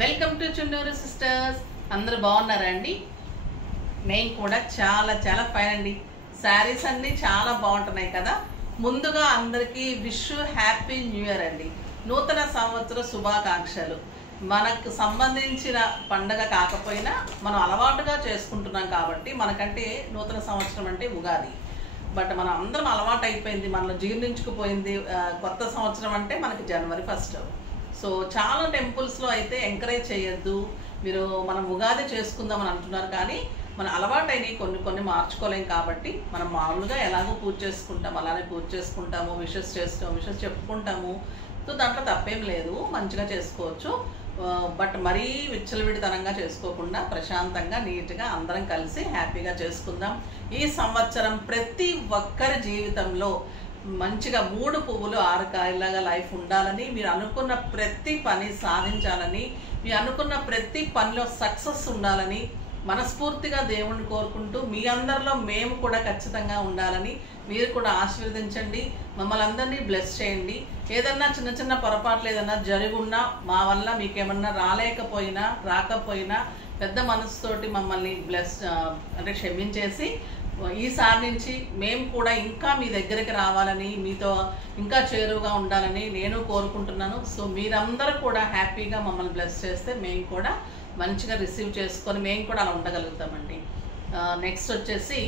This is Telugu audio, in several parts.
Welcome to Chunduru sisters. అందరూ బాగున్నారా అండి? నేను కూడా చాలా చాలా ఫైన్ అండి. శారీస్ అన్నీ చాలా బాగుంటున్నాయి కదా. ముందుగా అందరికీ విష్ హ్యాపీ న్యూ ఇయర్ అండి. నూతన సంవత్సర శుభాకాంక్షలు. మనకు సంబంధించిన పండగ కాకపోయినా మనం అలవాటుగా చేసుకుంటున్నాం కాబట్టి మనకంటే నూతన సంవత్సరం అంటే ఉగాది. బట్ మనం అందరం అలవాటు అయిపోయింది, మనలో జీర్ణించుకుపోయింది. కొత్త సంవత్సరం అంటే మనకి జనవరి 1. సో చాలా టెంపుల్స్లో అయితే ఎంకరేజ్ చేయొద్దు, మీరు మనం ఉగాది చేసుకుందామని అంటున్నారు. కానీ మన అలవాటైనవి కొన్ని మార్చుకోలేం కాబట్టి మనం మామూలుగా ఎలాగో పూజ చేసుకుంటాం అలానే పూజ చేసుకుంటాము, విషెస్ చెప్పుకుంటాము. సో దాంట్లో తప్పేం లేదు, మంచిగా చేసుకోవచ్చు. బట్ మరీ విచ్చలవిడితనంగా చేసుకోకుండా ప్రశాంతంగా నీట్గా అందరం కలిసి హ్యాపీగా చేసుకుందాం. ఈ సంవత్సరం ప్రతి ఒక్కరి జీవితంలో మంచిగా 3 పువ్వులు 6 కాయలాగా లైఫ్ ఉండాలని, మీరు అనుకున్న ప్రతి పని సాధించాలని, మీరు అనుకున్న ప్రతి పనిలో సక్సెస్ ఉండాలని మనస్ఫూర్తిగా దేవుణ్ణి కోరుకుంటూ మీ అందరిలో మేము కూడా ఖచ్చితంగా ఉండాలని మీరు కూడా ఆశీర్వదించండి. మమ్మల్ని అందరినీ బ్లెస్ చేయండి. ఏదన్నా చిన్న చిన్న పొరపాట్లు ఏదన్నా జరుగున్నా, మా వల్ల మీకేమన్నా రాకపోయినా పెద్ద మనసుతోటి మమ్మల్ని అంటే క్షమించేసి ఈసారి నుంచి మేము కూడా ఇంకా మీ దగ్గరికి రావాలని, మీతో ఇంకా చేరువుగా ఉండాలని నేను కోరుకుంటున్నాను. సో మీరందరూ కూడా హ్యాపీగా మమ్మల్ని బ్లెస్ చేస్తే మేము కూడా మంచిగా రిసీవ్ చేసుకొని మేము కూడా అలా ఉండగలుగుతామండి. నెక్స్ట్ వచ్చేసి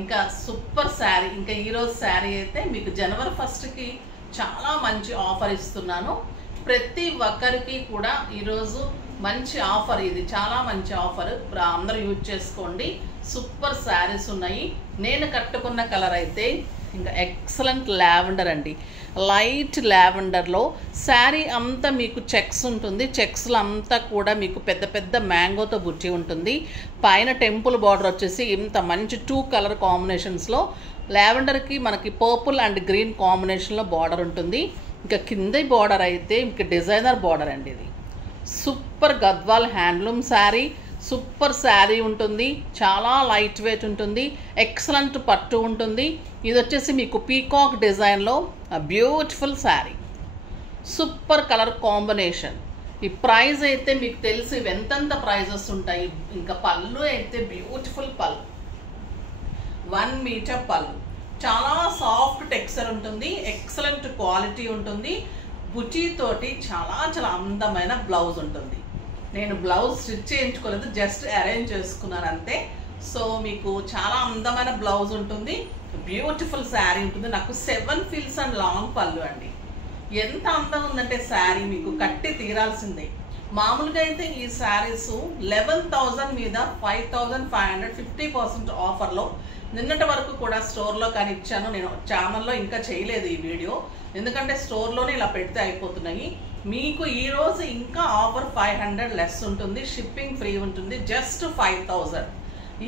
ఇంకా సూపర్ శారీ. ఇంకా ఈరోజు శారీ అయితే మీకు జనవరి 1కి చాలా మంచి ఆఫర్ ఇస్తున్నాను. ప్రతి ఒక్కరికి కూడా ఈరోజు మంచి ఆఫర్, ఇది చాలా మంచి ఆఫర్, అందరూ యూజ్ చేసుకోండి. సూపర్ శారీస్ ఉన్నాయి. నేను కట్టుకున్న కలర్ అయితే ఇంకా ఎక్సలెంట్ లావెండర్ అండి. లైట్ లావెండర్లో శారీ అంతా మీకు చెక్స్ ఉంటుంది. చెక్స్లో అంతా కూడా మీకు పెద్ద పెద్ద మ్యాంగోతో బుట్టి ఉంటుంది. పైన టెంపుల్ బార్డర్ వచ్చేసి ఇంత మంచి 2 కలర్ కాంబినేషన్స్లో లావెండర్కి మనకి పర్పుల్ అండ్ గ్రీన్ కాంబినేషన్లో బార్డర్ ఉంటుంది. ఇంకా కింద బార్డర్ అయితే మీకు డిజైనర్ బార్డర్ అండి. ఇది super Gadwal handloom sari, super sari ఉంటుంది. చాలా లైట్ వెయిట్ ఉంటుంది, ఎక్సలెంట్ పట్టు ఉంటుంది. ఇది వచ్చేసి మీకు పీకాక్ డిజైన్లో beautiful sari, super colour combination. ఈ ప్రైస్ అయితే మీకు తెలిసి ఎంతెంత ప్రైజెస్ ఉంటాయి. ఇంకా పళ్ళు అయితే బ్యూటిఫుల్ పళ్ళు, 1 మీటర్ పళ్ళు, చాలా సాఫ్ట్ టెక్స్చర్ ఉంటుంది, ఎక్సలెంట్ క్వాలిటీ ఉంటుంది. బుటీతోటి చాలా చాలా అందమైన బ్లౌజ్ ఉంటుంది. నేను బ్లౌజ్ స్టిచ్ చేయించుకోలేదు, జస్ట్ అరేంజ్ చేసుకున్నాను అంతే. సో మీకు చాలా అందమైన బ్లౌజ్ ఉంటుంది, బ్యూటిఫుల్ శారీ ఉంటుంది. నాకు 7 ఫీల్స్ అండ్ లాంగ్ పళ్ళు అండి. ఎంత అందంగా ఉందంటే శారీ మీకు కట్టి తీరాల్సిందే. మామూలుగా అయితే ఈ శారీస్ 11,000 మీద 5,500 50% ఆఫర్లో నిన్నటి వరకు కూడా స్టోర్లో కానీ ఇచ్చాను. నేను ఛానల్లో ఇంకా చేయలేదు ఈ వీడియో, ఎందుకంటే స్టోర్లోనే ఇలా పెడితే అయిపోతున్నాయి. మీకు ఈరోజు ఇంకా ఆఫర్ 500 లెస్ ఉంటుంది, షిప్పింగ్ ఫ్రీ ఉంటుంది. జస్ట్ 5,000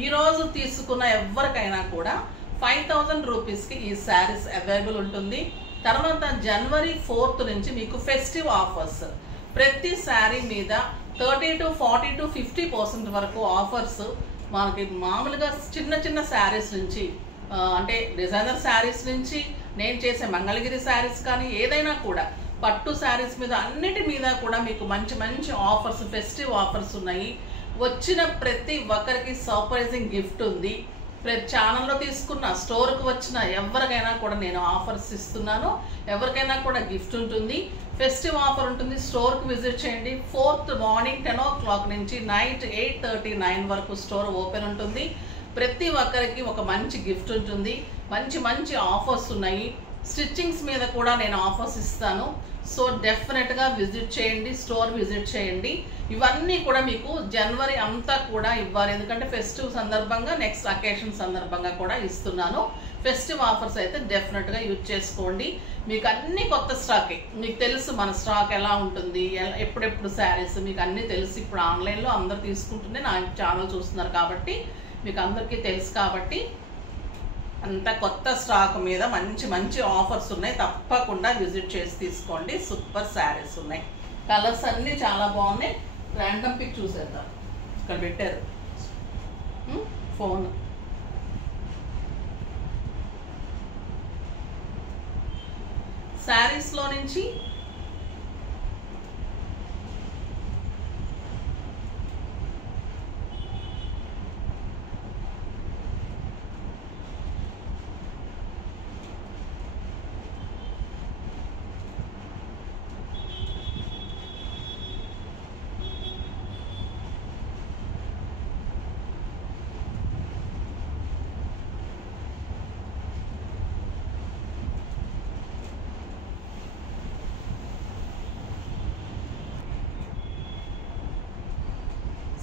ఈరోజు తీసుకున్న ఎవరికైనా కూడా 5,000 రూపీస్కి ఈ శారీస్ అవైలబుల్ ఉంటుంది. తర్వాత జనవరి 4th నుంచి మీకు ఫెస్టివ్ ఆఫర్స్, ప్రతి శారీ మీద 30 to 40 to 50% వరకు ఆఫర్స్ మనకి మామూలుగా చిన్న శారీస్ నుంచి, అంటే డిజైనర్ శారీస్ నుంచి, నేను చేసే మంగళగిరి శారీస్ కానీ ఏదైనా కూడా పట్టు శారీస్ మీద అన్నిటి మీద కూడా మీకు మంచి ఆఫర్స్, ఫెస్టివ్ ఆఫర్స్ ఉన్నాయి. వచ్చిన ప్రతి ఒక్కరికి సర్ప్రైజింగ్ గిఫ్ట్ ఉంది. ప్రతి ఛానల్లో తీసుకున్న, స్టోర్కి వచ్చిన ఎవరికైనా కూడా నేను ఆఫర్స్ ఇస్తున్నాను. ఎవరికైనా కూడా గిఫ్ట్ ఉంటుంది, ఫెస్టివ్ ఆఫర్ ఉంటుంది. స్టోర్కి విజిట్ చేయండి. 4th మార్నింగ్ 10 o'clock నుంచి నైట్ 8:30 9 వరకు స్టోర్ ఓపెన్ ఉంటుంది. ప్రతి ఒక్కరికి ఒక మంచి గిఫ్ట్ ఉంటుంది. మంచి ఆఫర్స్ ఉన్నాయి. స్టిచ్చింగ్స్ మీద కూడా నేను ఆఫర్స్ ఇస్తాను. సో డెఫినెట్గా విజిట్ చేయండి, స్టోర్ విజిట్ చేయండి. ఇవన్నీ కూడా మీకు జనవరి అంతా కూడా ఇవ్వాలి, ఎందుకంటే ఫెస్టివ్ సందర్భంగా, నెక్స్ట్ అకేషన్ సందర్భంగా కూడా ఇస్తున్నాను. ఫెస్టివ్ ఆఫర్స్ అయితే డెఫినెట్గా యూజ్ చేసుకోండి. మీకు అన్ని కొత్త స్టాకే, మీకు తెలుసు మన స్టాక్ ఎలా ఉంటుంది, ఎప్పుడెప్పుడు శారీస్ మీకు అన్నీ తెలుసు. ఇప్పుడు ఆన్లైన్లో అందరు తీసుకుంటుంటే నా ఛానల్ చూస్తున్నారు కాబట్టి మీకు అందరికీ తెలుసు. కాబట్టి అంత కొత్త స్టాక్ మీద మంచి ఆఫర్స్ ఉన్నాయి. తప్పకుండా విజిట్ చేసి తీసుకోండి. సూపర్ శారీస్ ఉన్నాయి. కలర్స్ అన్నీ చాలా బాగున్నాయి. ర్యాండమ్ పిక్ చూసేద్దాం. ఇక్కడ పెట్టారు ఫోన్. శారీస్లో నుంచి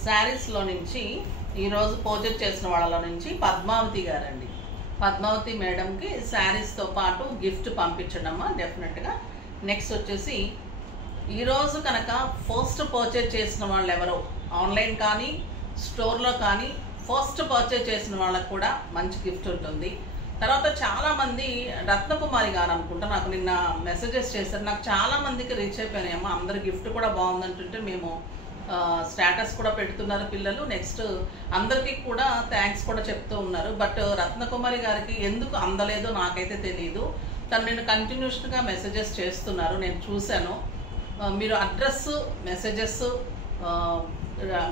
శారీస్లో నుంచి ఈరోజు పర్చేజ్ చేసిన వాళ్ళలో నుంచి పద్మావతి గారండి. పద్మావతి మేడంకి శారీస్తో పాటు గిఫ్ట్ పంపించడమ్మా డెఫినెట్గా. నెక్స్ట్ వచ్చేసి ఈరోజు కనుక ఫస్ట్ పర్చేజ్ చేసిన వాళ్ళు ఎవరో ఆన్లైన్ కానీ స్టోర్లో కానీ ఫస్ట్ పర్చేజ్ చేసిన వాళ్ళకు కూడా మంచి గిఫ్ట్ ఉంటుంది. తర్వాత చాలామంది రత్నకుమారి గారు అనుకుంటా నాకు నిన్న మెసేజెస్ చేశారు. నాకు చాలామందికి రీచ్ అయిపోయినాయమ్మా. అందరి గిఫ్ట్ కూడా బాగుందంటుంటే మేము స్టేటస్ కూడా పెడుతున్నారు పిల్లలు. నెక్స్ట్ అందరికీ కూడా థ్యాంక్స్ కూడా చెప్తూ ఉన్నారు. బట్ రత్నకుమారి గారికి ఎందుకు అందలేదో నాకైతే తెలియదు. తను నేను కంటిన్యూస్గా మెసేజెస్ చేస్తున్నారు, నేను చూశాను. మీరు అడ్రస్ మెసేజెస్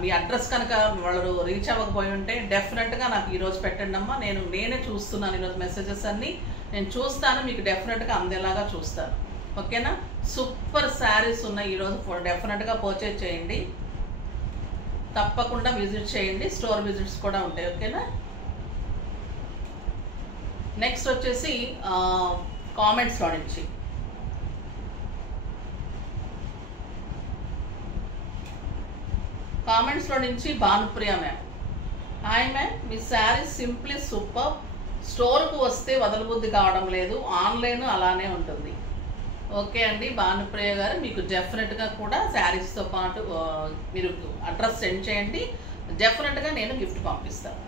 మీ అడ్రస్ కనుక వాళ్ళు రీచ్ అవ్వకపోయి ఉంటే డెఫినెట్గా నాకు ఈరోజు పెట్టండి అమ్మా. నేనే చూస్తున్నాను ఈరోజు మెసేజెస్ అన్నీ నేను చూస్తాను, మీకు డెఫినెట్గా అందేలాగా చూస్తాను. ఓకేనా? సూపర్ శారీస్ ఉన్నాయి ఈరోజు. డెఫినెట్గా పర్చేజ్ చేయండి, తప్పకుండా విజిట్ చేయండి. స్టోర్ విజిట్స్ కూడా ఉంటాయి. ఓకేనా? నెక్స్ట్ వచ్చేసి కామెంట్స్లో నుంచి భానుప్రియ మ్యామ్, హాయ్ మ్యామ్, మీ శారీ సింప్లీ సూపర్. స్టోర్కు వస్తే వదలబుద్ధి కావడం లేదు, ఆన్లైన్ అలానే ఉంటుంది. ఓకే అండి భానుప్రియ గారు, మీకు డెఫినెట్గా కూడా శారీస్తో పాటు మీరు అడ్రస్ సెండ్ చేయండి, డెఫినెట్గా నేను గిఫ్ట్ పంపిస్తాను.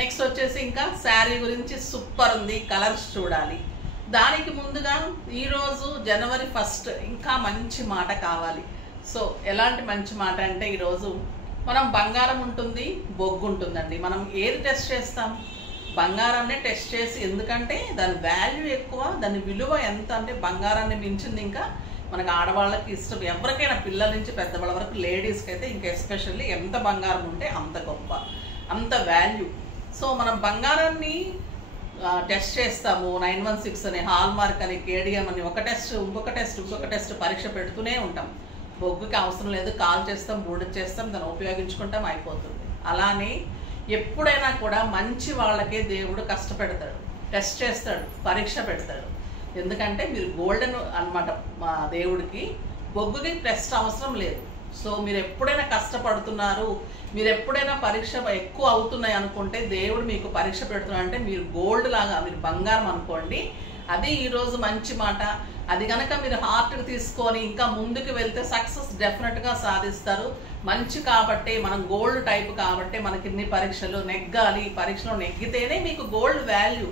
నెక్స్ట్ వచ్చేసి ఇంకా శారీ గురించి సూపర్ ఉంది, కలర్స్ చూడాలి. దానికి ముందుగా ఈరోజు జనవరి 1 ఇంకా మంచి మాట కావాలి. సో ఎలాంటి మంచి మాట అంటే ఈరోజు మనం బంగారం ఉంటుంది, బొగ్గు ఉంటుందండి. మనం ఏది టెస్ట్ చేస్తాం? బంగారాన్నే టెస్ట్ చేసి, ఎందుకంటే దాని వాల్యూ ఎక్కువ, దాని విలువ ఎంత అంటే బంగారాన్ని మించింది ఇంకా మనకు ఆడవాళ్ళకి ఇష్టం. ఎవరికైనా పిల్లల నుంచి పెద్దవాళ్ళ వరకు లేడీస్కి అయితే ఇంకా ఎస్పెషల్లీ ఎంత బంగారం ఉంటే అంత గొప్ప, అంత వాల్యూ. సో మనం బంగారాన్ని టెస్ట్ చేస్తాము. 916 అని, హాల్మార్క్ అని, కేడిఎం అని, ఒక టెస్ట్ ఇంకొక టెస్ట్ పరీక్ష పెడుతూనే ఉంటాం. బొగ్గుకి అవసరం లేదు, కాల్ చేస్తాం, బూడిచ్చేస్తాం, దాన్ని ఉపయోగించుకుంటాం, అయిపోతుంది. అలానే ఎప్పుడైనా కూడా మంచి వాళ్ళకే దేవుడు కష్టపెడతాడు, టెస్ట్ చేస్తాడు, పరీక్ష పెడతాడు. ఎందుకంటే మీరు గోల్డెన్ అన్నమాట మా దేవుడికి. బొగ్గుకి టెస్ట్ అవసరం లేదు. సో మీరు ఎప్పుడైనా కష్టపడుతున్నారు, మీరు ఎప్పుడైనా పరీక్ష ఎక్కువ అవుతున్నాయి అనుకుంటే దేవుడు మీకు పరీక్ష పెడుతున్నాడు అంటే మీరు గోల్డ్ లాగా, మీరు బంగారం అనుకోండి. అది ఈరోజు మంచి మాట. అది కనుక మీరు హార్ట్కి తీసుకొని ఇంకా ముందుకు వెళ్తే సక్సెస్ డెఫినెట్గా సాధిస్తారు. మంచి కాబట్టి, మనం గోల్డ్ టైప్ కాబట్టి మనకి ఇన్ని పరీక్షలు నెగ్గాలి, పరీక్షలో నెగ్గితేనే మీకు గోల్డ్ వాల్యూ.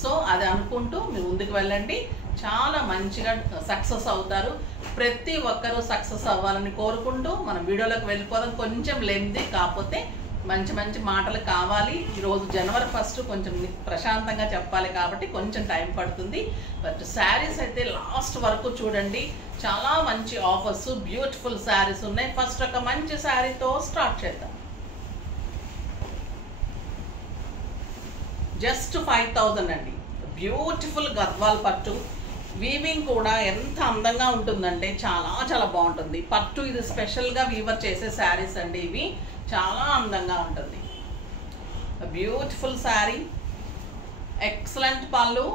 సో అది అనుకుంటూ మీరు ముందుకు వెళ్ళండి, చాలా మంచిగా సక్సెస్ అవుతారు. ప్రతి ఒక్కరూ సక్సెస్ అవ్వాలని కోరుకుంటూ మనం వీడియోలోకి వెళ్ళిపోదాం. కొంచెం లెంతీ, కాకపోతే మంచి మంచి మాటలు కావాలి. ఈరోజు జనవరి 1 కొంచెం ప్రశాంతంగా చెప్పాలి కాబట్టి కొంచెం టైం పడుతుంది. బట్ శారీస్ అయితే లాస్ట్ వరకు చూడండి, చాలా మంచి ఆఫర్స్, బ్యూటిఫుల్ శారీస్ ఉన్నాయి. ఫస్ట్ ఒక మంచి శారీతో స్టార్ట్ చేద్దాం. జస్ట్ 5000 అండి. బ్యూటిఫుల్ గద్వాల్ పట్టు, వీవింగ్ కూడా ఎంత అందంగా ఉంటుందంటే చాలా చాలా బాగుంటుంది. పట్టు ఇది స్పెషల్గా వీవర్ చేసే శారీస్ అండి, ఇవి చాలా అందంగా ఉంటుంది. బ్యూటిఫుల్ శారీ, ఎక్సలెంట్ పళ్ళు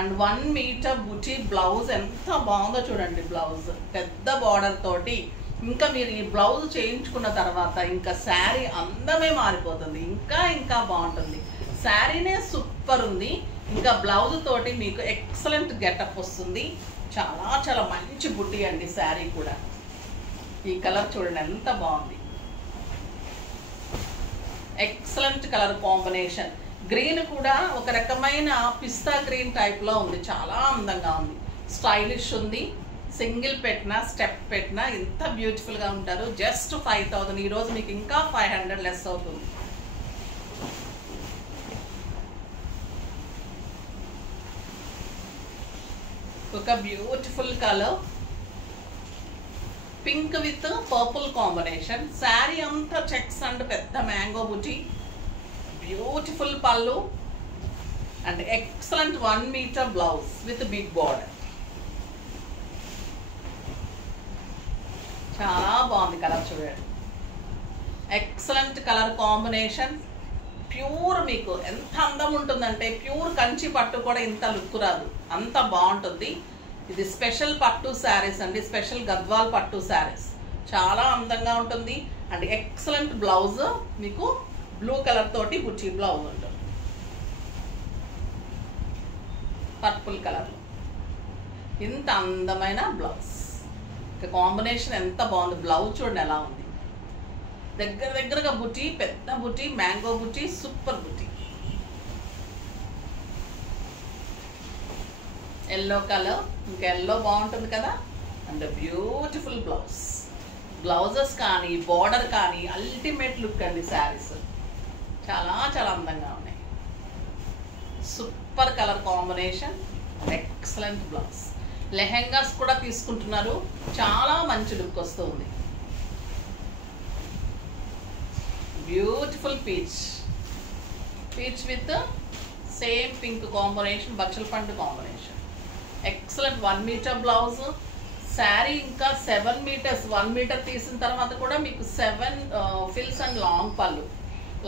అండ్ 1 మీటర్ బుటీ బ్లౌజ్. ఎంత బాగుందో చూడండి, బ్లౌజ్ పెద్ద బార్డర్ తోటి. ఇంకా మీరు ఈ బ్లౌజ్ చేయించుకున్న తర్వాత ఇంకా శారీ అందమే మారిపోతుంది, ఇంకా బాగుంటుంది. శారీనే సూపర్ ఉంది, ఇంకా బ్లౌజ్ తోటి మీకు ఎక్సలెంట్ గెటప్ వస్తుంది. చాలా చాలా మంచి బుట్టి అండి శారీ కూడా. ఈ కలర్ చూడండి ఎంత బాగుంది, ఎక్సలెంట్ కలర్ కాంబినేషన్. గ్రీన్ కూడా ఒక రకమైన పిస్తా గ్రీన్ టైప్లో ఉంది, చాలా అందంగా ఉంది, స్టైలిష్ ఉంది. సింగిల్ పెట్టినా స్టెప్ పెట్టినా ఎంత బ్యూటిఫుల్గా ఉంటారు. జస్ట్ 5000. ఈరోజు మీకు ఇంకా 500 లెస్ అవుతుంది. ఒక beautiful colour, pink with purple combination. Sari అంతా చెక్స్ అండ్ పెద్ద మ్యాంగో బుటీ, బ్యూటిఫుల్ పళ్ళు and excellent 1 metre blouse with big border. చాలా బాగుంది కలర్ చూడండి, ఎక్సలెంట్ కలర్ కాంబినేషన్. ప్యూర్, మీకు ఎంత అందం ఉంటుందంటే ప్యూర్ కంచి పట్టు కూడా ఇంత లుక్ రాదు, అంత బాగుంటుంది. ఇది స్పెషల్ పట్టు శారీస్ అండి, స్పెషల్ గద్వాల్ పట్టు శారీస్. చాలా అందంగా ఉంటుంది. అండ్ ఎక్సలెంట్ బ్లౌజ్, మీకు బ్లూ కలర్ తోటి బుచ్చి బ్లౌజ్ ఉంటుంది, పర్పుల్ కలర్. ఇంత అందమైన బ్లౌజ్, కాంబినేషన్ ఎంత బాగుంది. బ్లౌజ్ చూడండి ఎలా ఉంది, దగ్గరగా బుటీ, పెద్ద బుటీ, మ్యాంగో బుటీ, సూపర్ బుటీ. ఎల్లో కలర్, ఇంకా ఎల్లో బాగుంటుంది కదా. And beautiful blouse. బ్లౌజెస్ కానీ బార్డర్ కానీ అల్టిమేట్ లుక్ అండి. శారీస్ చాలా చాలా అందంగా ఉన్నాయి. Super colour combination, excellent blouse. Lehengas కూడా తీసుకుంటున్నారు, చాలా మంచి లుక్ వస్తుంది. Beautiful peach with same pink combination, బచ్చల పండు combination. Excellent 1 metre blouse. Sari ఇంకా 7 మీటర్స్, 1 మీటర్ తీసిన తర్వాత కూడా మీకు 7 ఫిల్స్ అండ్ లాంగ్ పళ్ళు.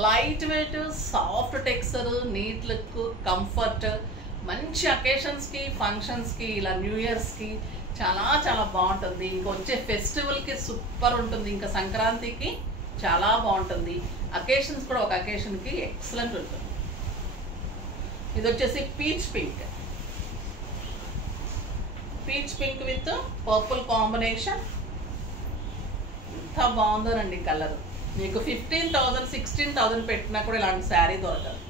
Light weight, soft texture, neat look, comfort. మంచి అకేషన్స్కి, ఫంక్షన్స్కి, ఇలా న్యూ ఇయర్స్కి చాలా చాలా బాగుంటుంది. ఇంకా వచ్చే ఫెస్టివల్కి సూపర్ ఉంటుంది. ఇంకా సంక్రాంతికి చాలా బాగుంటుంది. అకేషన్స్ కూడా ఒక అకేషన్కి ఎక్సలెంట్ ఉంటుంది. ఇది వచ్చేసి peach pink with purple combination. ఎంత బాగుందోనండి కలర్. మీకు 15,000 16,000 పెట్టినా కూడా ఇలాంటి శారీ దొరకదు.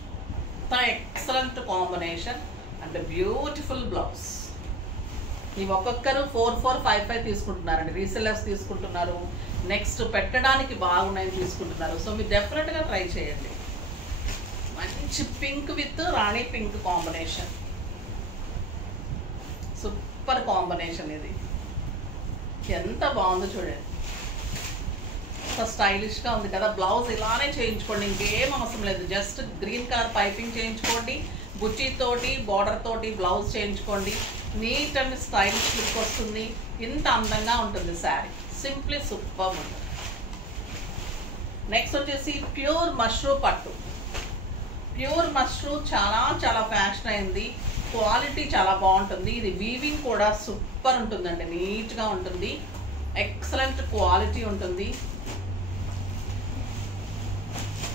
ఎంత excellent combination and beautiful blouse. ఇవి ఒక్కొక్కరు 4455 తీసుకుంటున్నారండి. రీసెల్లర్స్ తీసుకుంటున్నారు, నెక్స్ట్ పెట్టడానికి బాగున్నాయని తీసుకుంటున్నారు. సో మీరు డెఫినెట్గా ట్రై చేయండి. మంచి pink with Rani pink combination, super combination. ఇది ఎంత బాగుందో చూడండి, స్టైలిష్గా ఉంది కదా. బ్లౌజ్ ఇలానే చేయించుకోండి, ఇంకేం అవసరం లేదు. జస్ట్ గ్రీన్ కలర్ పైపింగ్ చేయించుకోండి, బుచ్చి తోటి బార్డర్ తోటి బ్లౌజ్ చేయించుకోండి. నీట్ అండ్ స్టైలిష్ లుక్ వస్తుంది. ఇంత అందంగా ఉంటుంది శారీ. సింప్లీ సూపర్ ఉంటుంది. నెక్స్ట్ వచ్చేసి ప్యూర్ మష్రూ పట్టు. ప్యూర్ మష్రూ చాలా చాలా ఫ్యాషన్ అయింది. క్వాలిటీ చాలా బాగుంటుంది. ఇది వీవింగ్ కూడా సూపర్ ఉంటుందండి, నీట్గా ఉంటుంది. ఎక్సలెంట్ క్వాలిటీ ఉంటుంది.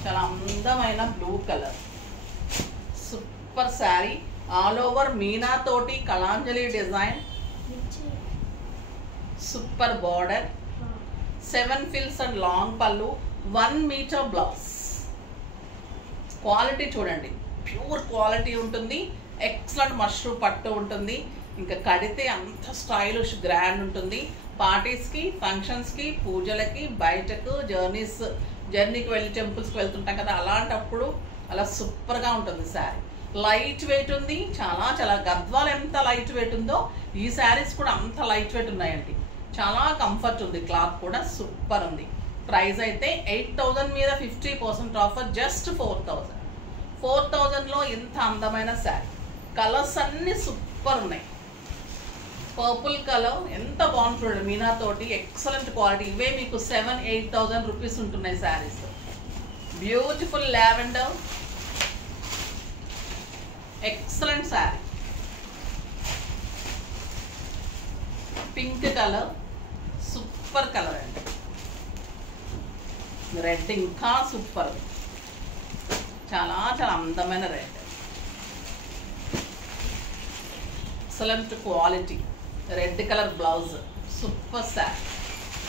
చాలా అందమైన blue colour, super sari. All over meena తోటి కళాంజలి డిజైన్, సూపర్ బార్డర్, 7 ఫిల్స్ అండ్ లాంగ్ పళ్ళు, 1 మీటర్ బ్లౌజ్. క్వాలిటీ చూడండి, ప్యూర్ క్వాలిటీ ఉంటుంది. ఎక్సలెంట్ మష్రూ పట్టు ఉంటుంది. ఇంకా కడితే అంత స్టైలిష్ గ్రాండ్ ఉంటుంది. పార్టీస్కి, ఫంక్షన్స్కి, పూజలకి, బయటకు జర్నీకి వెళ్ళి టెంపుల్స్కి వెళ్తుంటాం కదా, అలాంటప్పుడు అలా సూపర్గా ఉంటుంది శారీ. లైట్ వెయిట్ ఉంది, చాలా చాలా. గద్వాలు ఎంత లైట్ వెయిట్ ఉందో ఈ శారీస్ కూడా అంత లైట్ వెయిట్ ఉన్నాయండి. చాలా కంఫర్ట్ ఉంది, క్లాత్ కూడా సూపర్ ఉంది. ప్రైస్ అయితే 8,000 మీద 50% ఆఫర్, జస్ట్ 4,000. 4,000లో ఇంత అందమైన శారీ. కలర్స్ అన్నీ సూపర్ ఉన్నాయి. పర్పుల్ కలర్ ఎంత బాగుంది చూడండి, మీనా తోటి ఎక్సలెంట్ క్వాలిటీ. ఇవే మీకు 7,000-8,000 రూపీస్ ఉంటున్నాయి saris. Beautiful lavender, excellent sari. Pink colour, super colour అండి. రెడ్ ఇంకా సూపర్, చాలా చాలా అందమైన red. Excellent quality, red colour blouse, super sari.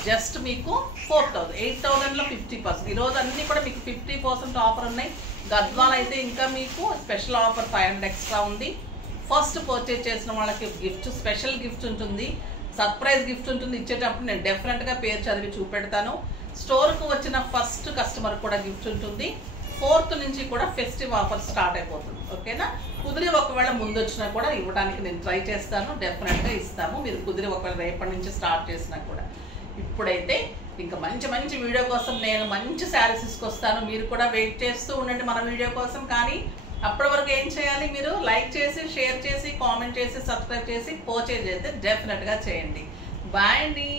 Just మీకు 4,000. 8,000లో 50%. ఈరోజు అన్నీ కూడా మీకు 50% ఆఫర్ ఉన్నాయి. గద్వాల్ అయితే ఇంకా మీకు స్పెషల్ ఆఫర్ 500 ఎక్స్ట్రా ఉంది. ఫస్ట్ పర్చేజ్ చేసిన వాళ్ళకి గిఫ్ట్, స్పెషల్ గిఫ్ట్ ఉంటుంది, సర్ప్రైజ్ గిఫ్ట్ ఉంటుంది. ఇచ్చేటప్పుడు నేను డెఫినెట్గా పేరు చదివి చూపెడతాను. స్టోర్కు వచ్చిన ఫస్ట్ కస్టమర్ కూడా గిఫ్ట్ ఉంటుంది. 4th నుంచి కూడా ఫెస్టివ్ ఆఫర్ స్టార్ట్ అయిపోతుంది. ఓకేనా? కుదిరి ఒకవేళ ముందు వచ్చినా కూడా ఇవ్వడానికి నేను ట్రై చేస్తాను, డెఫినెట్గా ఇస్తాము. మీరు కుదిరి ఒకవేళ రేపటి నుంచి స్టార్ట్ చేసినా కూడా. ఇప్పుడైతే ఇంకా మంచి మంచి వీడియో కోసం నేను మంచి శారీస్ తీసుకొస్తాను. మీరు కూడా వెయిట్ చేస్తూ ఉండండి మన వీడియో కోసం. కానీ అప్పటి వరకు ఏం చేయాలి, మీరు లైక్ చేసి, షేర్ చేసి, కామెంట్ చేసి, సబ్స్క్రైబ్ చేసి, పర్చేజ్ అయితే డెఫినెట్గా చేయండి. బాయ్ అండి.